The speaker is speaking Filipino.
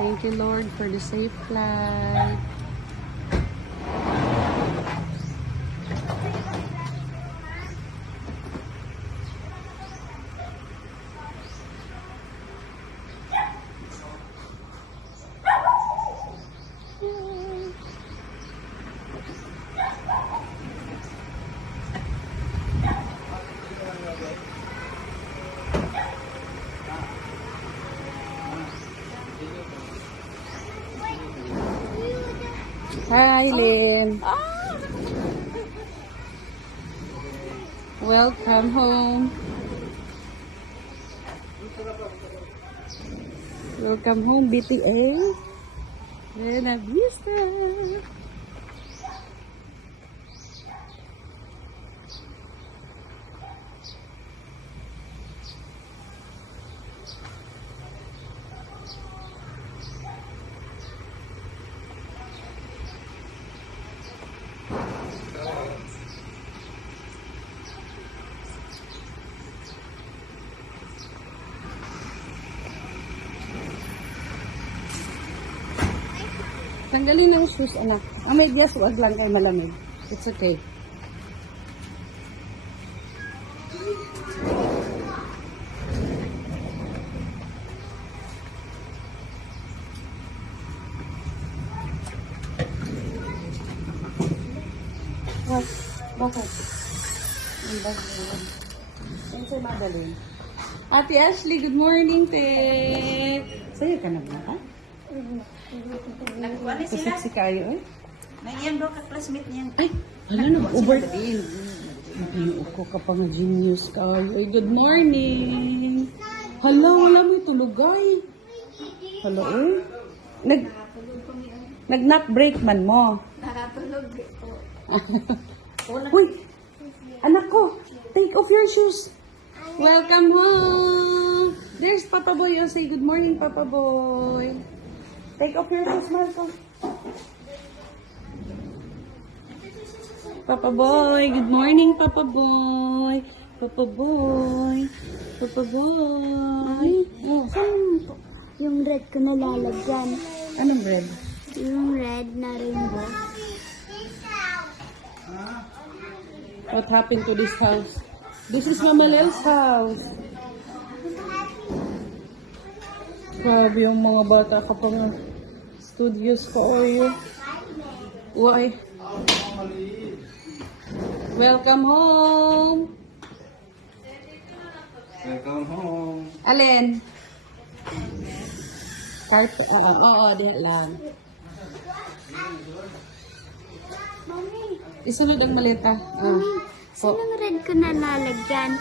Thank you, Lord, for the safe flight. Hi, Lynn. Welcome home. Welcome home, BTA. Buena Vista. Tanggalin ng shoes, anak. Ang medyas, huwag lang kayo malamig. It's okay. What? Bakit? Ang bagay. Yan sa'yo, Madeline. Ate Ashley, good morning, te. Sa'yo ka na ba, ha? Nagkuha sila. Kasi kayo, eh. Naiyan daw ka classmate niyan. Ay, hala na, over. Nakiyo ko ka pa nga genius kayo. Ay, good morning. Hala, wala mo tulugay. Hala, eh. Nag-nap break man mo. Nakatulog po. Uy, anak ko, take off your shoes. Welcome home. There's Papa Boy. Oh, say good morning, Papa Boy. Take off your shoes, Malcolm. Papa Boy, good morning, Papa Boy. Papa Boy. Papa Boy. Oh, Saan yung red ko nalalagyan? anong red? Yung red na rainbow. What happened to this house? This is Mama Lel's house. Grabe yung mga bata kapag studios ko oyo. Uy. Welcome home. Welcome home. Alin? Carpet. Oo, diyan lang. Mami, Isunod ang malita. saan yung red ko nalalagyan?